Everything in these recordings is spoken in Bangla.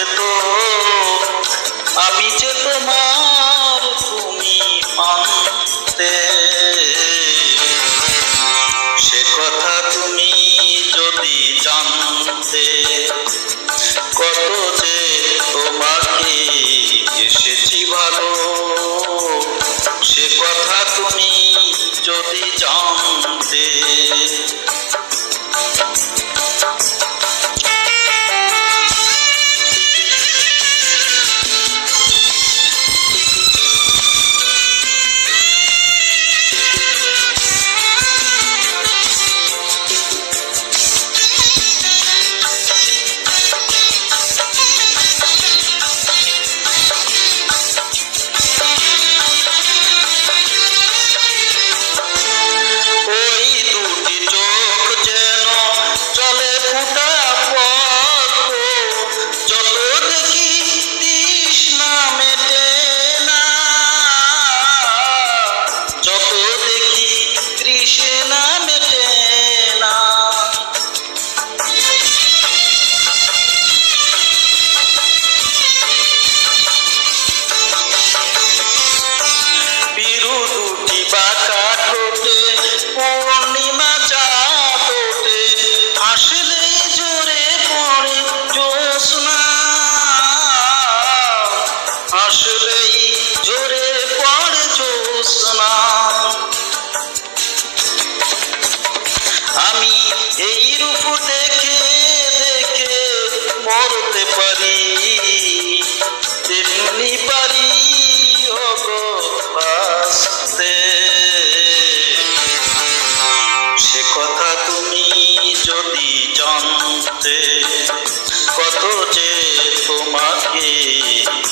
যেত আমি যে তোমার তুমি সে কথা তুমি যদি জানতে, কত যে তোমাকে এসেছি ভালো। সে কথা তুমি যদি জানতে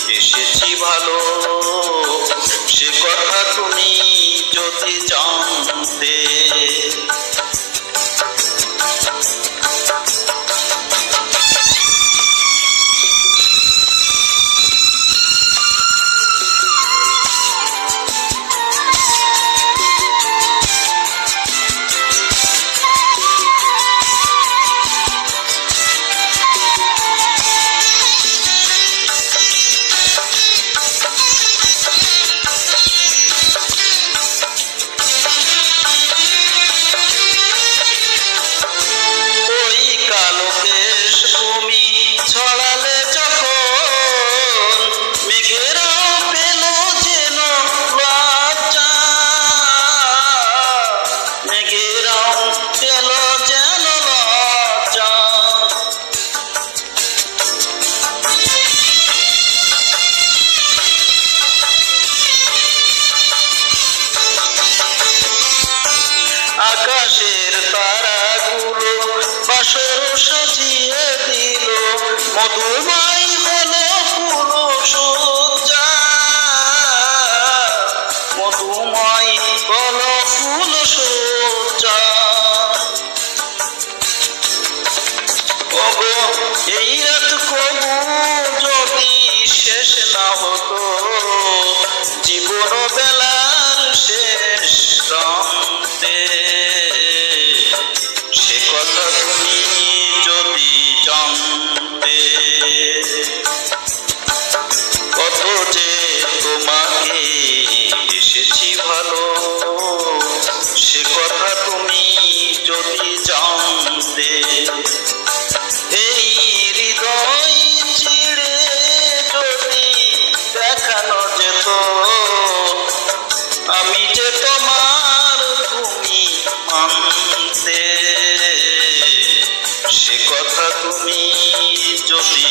এসেছি ভালো। সে কথা তুমি যদি জানতে বাসর সাজিয়ে দিল। মধুময় হলো সজ্জা মধুময় হলো ফুল সজ্জা এই রাত কবু যদি শেষ না হতো যে তোমার তুমি মানতে। সে কথা তুমি যদি